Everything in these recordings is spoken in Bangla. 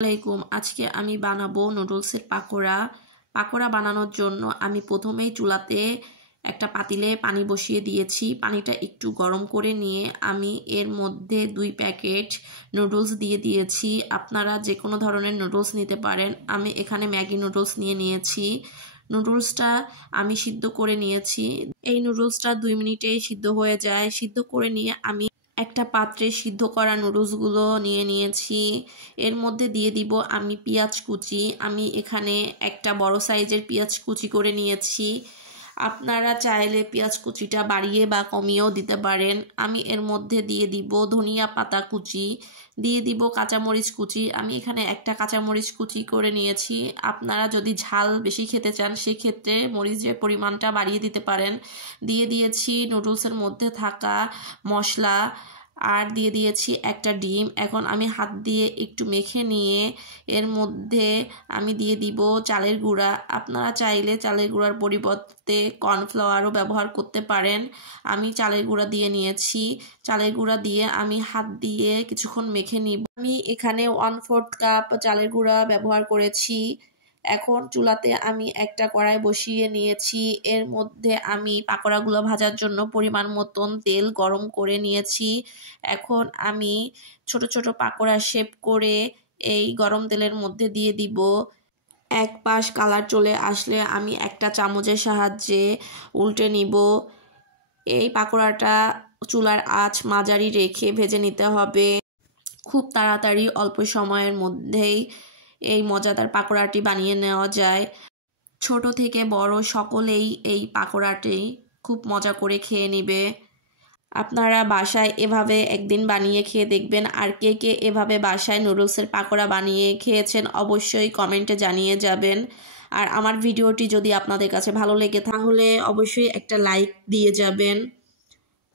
আসসালামাইকুম। আজকে আমি বানাবো নুডলসের পাকোড়া বানানোর জন্য আমি প্রথমেই চুলাতে একটা পাতিলে পানি বসিয়ে দিয়েছি। পানিটা একটু গরম করে নিয়ে আমি এর মধ্যে 2 প্যাকেট নুডলস দিয়ে দিয়েছি। আপনারা যে কোনো ধরনের নুডলস নিতে পারেন। আমি এখানে ম্যাগি নুডলস নিয়েছি। নুডলসটা আমি সিদ্ধ করে নিয়েছি। এই নুডলসটা 2 মিনিটেই সিদ্ধ হয়ে যায়। সিদ্ধ করে নিয়ে আমি একটা পাত্রে সিদ্ধ করা নুডলসগুলো নিয়েছি। এর মধ্যে দিয়ে দিব আমি পেঁয়াজ কুচি। আমি এখানে একটা বড় সাইজের পেঁয়াজ কুচি করে নিয়েছি। আপনারা চাইলে পেঁয়াজ কুচিটা বাড়িয়ে বা কমিয়েও দিতে পারেন। আমি এর মধ্যে দিয়ে দিব ধনিয়া পাতা কুচি, দিয়ে দিব কাঁচামরিচ কুচি। আমি এখানে একটা কাঁচামরিচ কুচি করে নিয়েছি। আপনারা যদি ঝাল বেশি খেতে চান সেক্ষেত্রে মরিচের পরিমাণটা বাড়িয়ে দিতে পারেন। দিয়ে দিয়েছি নুডলসের মধ্যে থাকা মশলা আর দিয়ে দিয়েছি একটা ডিম। এখন আমি হাত দিয়ে একটু মেখে নিয়ে এর মধ্যে আমি দিয়ে দিব চালের গুঁড়া। আপনারা চাইলে চালের গুঁড়ার পরিবর্তে কর্নফ্লাওয়ারও ব্যবহার করতে পারেন। আমি চালের গুঁড়া দিয়ে নিয়েছি। চালের গুঁড়া দিয়ে আমি হাত দিয়ে কিছুক্ষণ মেখে নিব। আমি এখানে 1/4 কাপ চালের গুঁড়া ব্যবহার করেছি। এখন চুলাতে আমি একটা কড়াই বসিয়ে নিয়েছি। এর মধ্যে আমি পাকোড়াগুলো ভাজার জন্য পরিমাণ মতন তেল গরম করে নিয়েছি। এখন আমি ছোট ছোট পাকোড়া শেপ করে এই গরম তেলের মধ্যে দিয়ে দিব। এক পাশ কালার চলে আসলে আমি একটা চামচের সাহায্যে উল্টে নিব। এই পাকোড়াটা চুলার আঁচ মাঝারি রেখে ভেজে নিতে হবে। খুব তাড়াতাড়ি অল্প সময়ের মধ্যেই এই মজাদার পাকোড়াটি বানিয়ে নেওয়া যায়। ছোট থেকে বড় সকলেই এই পাকোড়াটি খুব মজা করে খেয়ে নেবে। আপনারা বাসায় এভাবে একদিন বানিয়ে খেয়ে দেখবেন। আর কে কে এভাবে বাসায় নুডলসের পাকোড়া বানিয়ে খেয়েছেন অবশ্যই কমেন্টে জানিয়ে যাবেন। আর আমার ভিডিওটি যদি আপনাদের কাছে ভালো লেগে তাহলে অবশ্যই একটা লাইক দিয়ে যাবেন।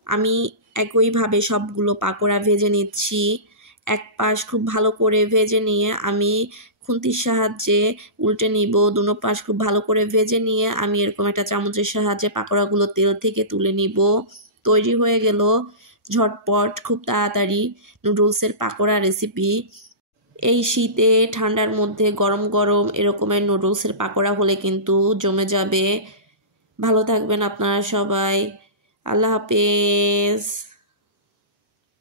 আমি একইভাবে সবগুলো পাকোড়া ভেজে নিচ্ছি। এক পাশ খুব ভালো করে ভেজে নিয়ে আমি খুন্তির সাহায্যে উল্টে নিব। দুনো পাশ খুব ভালো করে ভেজে নিয়ে আমি এরকম একটা চামচের সাহায্যে পাকোড়াগুলো তেল থেকে তুলে নিব। তৈরি হয়ে গেল ঝটপট খুব তাড়াতাড়ি নুডলসের পাকোড়া রেসিপি। এই শীতে ঠান্ডার মধ্যে গরম গরম এরকমের নুডলসের পাকোড়া হলে কিন্তু জমে যাবে। ভালো থাকবেন আপনারা সবাই। আল্লাহ হাফেজ।